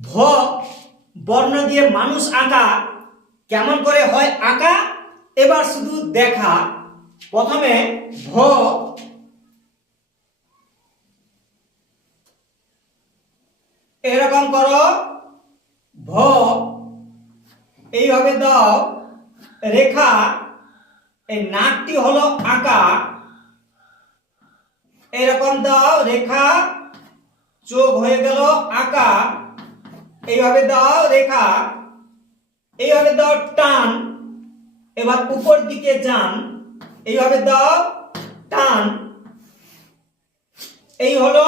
ভ বর্ণ দিয়ে মানুষ আঁকা, কেমন করে হয় আঁকা? এবার শুধু দেখা। প্রথমে ভ এরকম করো। ভ এইভাবে দাও। রেখা। এই নাকটি হলো আঁকা। এরকম দাও। রেখা। চোখ হয়ে গেল আঁকা। এইভাবে দাও, রেখা। এইভাবে দাও, টান। এবার উপর দিকে যান। এইভাবে দাও, টান। এই হলো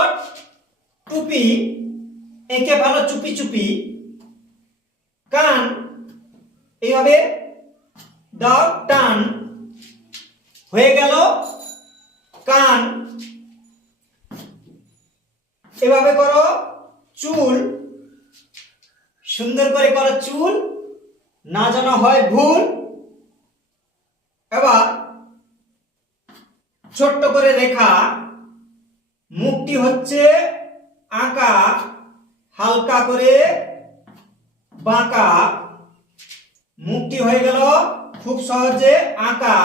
টুপি। এঁকে ভালো চুপি চুপি। কান। এইভাবে দাও, টান। হয়ে গেল কান। এভাবে করো, চুল। সুন্দর করে করো চুল, না যেন হয় ভুল। এবার ছোট্ট করে রেখা, মুখটি হচ্ছে আঁকা, হালকা করে বাঁকা। মুখটি হয়ে গেল খুব সহজে আঁকা।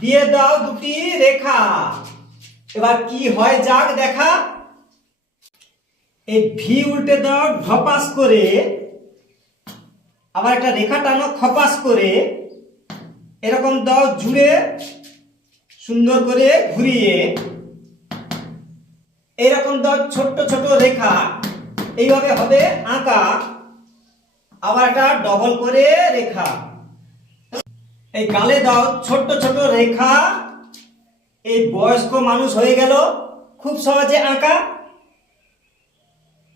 দিয়ে দাও দুটি রেখা। এবার কি হয় যাক দেখা। এই ভি উল্টে দাও ঢপাস করে, আবার একটা রেখা টানো খপাস করে, এরকম দাও জুড়ে, সুন্দর করে ঘুরিয়ে, এইরকম দাও ছোট্ট ছোট রেখা, এইভাবে হবে আঁকা, আবার একটা ডবল করে রেখা। এই গালে দাও ছোট্ট ছোট রেখা, এই বয়স্ক মানুষ হয়ে গেল, খুব সহজে আঁকা।